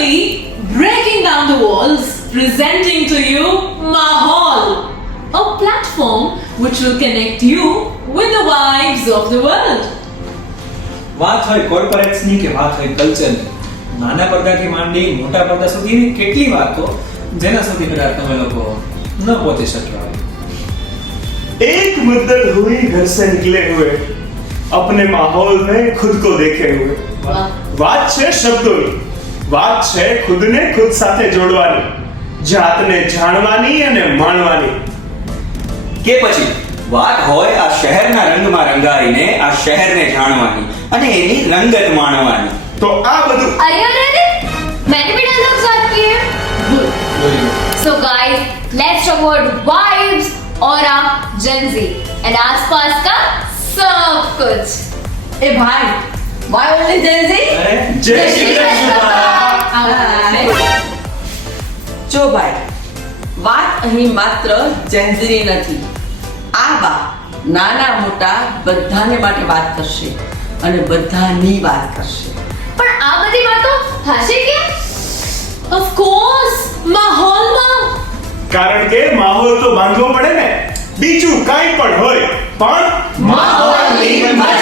Officially breaking down the walls, presenting to you Mahol, a platform which will connect you with the vibes of the world. વાત હોય કોર્પોરેટ્સની કે વાત હોય કલ્ચરની, નાના પડદાથી માંડી મોટા પડદા સુધીની કેટલી વાતો જેના સુધી કદાચ તમે લોકો ન પહોંચી શક્યા હોય. एक मुद्दत हुई घर से निकले हुए, अपने माहौल में खुद को देखे हुए. વાત છે શબ્દોની, વાત છે ખુદને ખુદ સાથે જોડવાની, જાતને જાણવાની અને માણવાની. કે પછી વાત હોય આ શહેરના રંગમાં રંગાઈને આ શહેરને જાણવાની અને એની રંગત માણવાની. તો આ બધું Are you ready? मैंने भी डायलॉग स्टार्ट किए. So guys, let's talk about vibes और Gen Z and आसपास का सब कुछ. ए भाई, why only Gen Z? અરે જય શ્રી કૃષ્ણ. જો ભાઈ, વાત અહીં માત્ર Gen Z ની નથી. આ વાત નાના મોટા બધાને માટે વાત કરશે અને બધાની વાત કરશે. પણ આ બધી વાતો થશે કે? Of course, માહોલમાં. કારણ કે માહોલ તો બાંધવો પડે ને, બીજું કાંઈ પણ હોય પણ માહોલની મજા